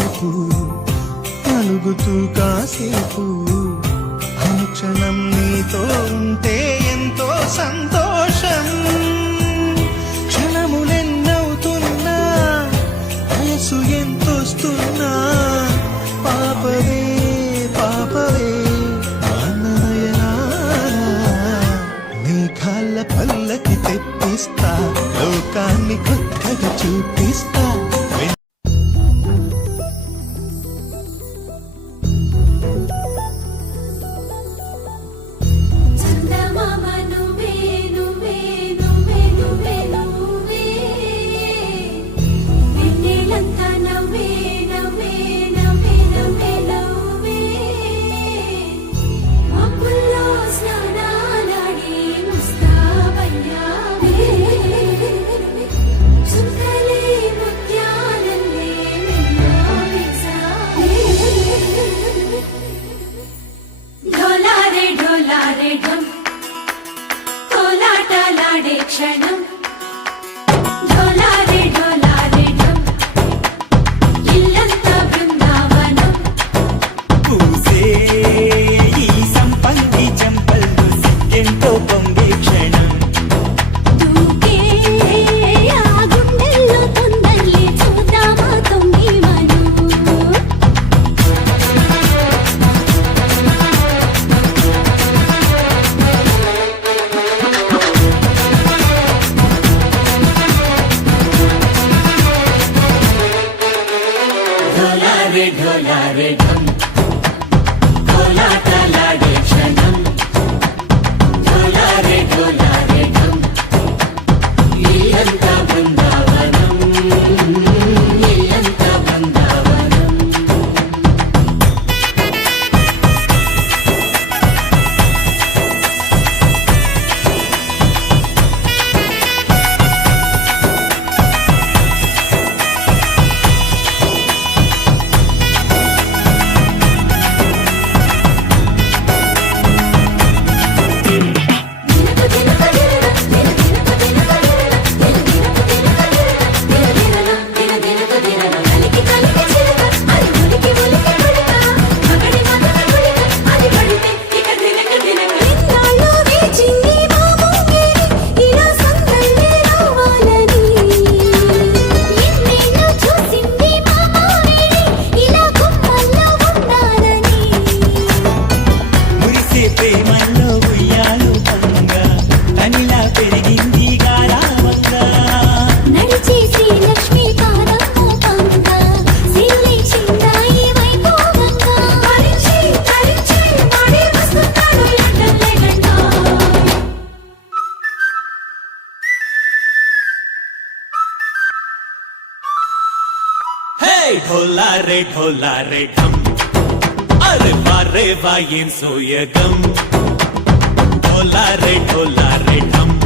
రేపు అలుగుతూ కాసేపు అనుక్షణం నీతో ఉంటే ఎంతో సంతోషం క్షణములెన్నవుతున్నా వయసు ఎంతొస్తున్నా పాపవే పాపవే అన్నయనా మేఘాల పల్లకి తెప్పిస్తా లోకాన్ని కొత్తగా చూపిస్తా క్షణం ఇల్లంతా బృందావనం పూసే ఈ సంపంగి చెంపలు ఎంతో పొంగే క్షణం దూకే ఆ గుండెల్లో తొందరలే చూద్దామా తొంగి మనం ढोलारे ढम कोलाटलाडे क्षणम ढोलारे ढम इल्लंता बृंदावनम इल्लंता बृंदावनम ढोलारे ढम अरे वारे वायें सोयगम ढोलारे ढम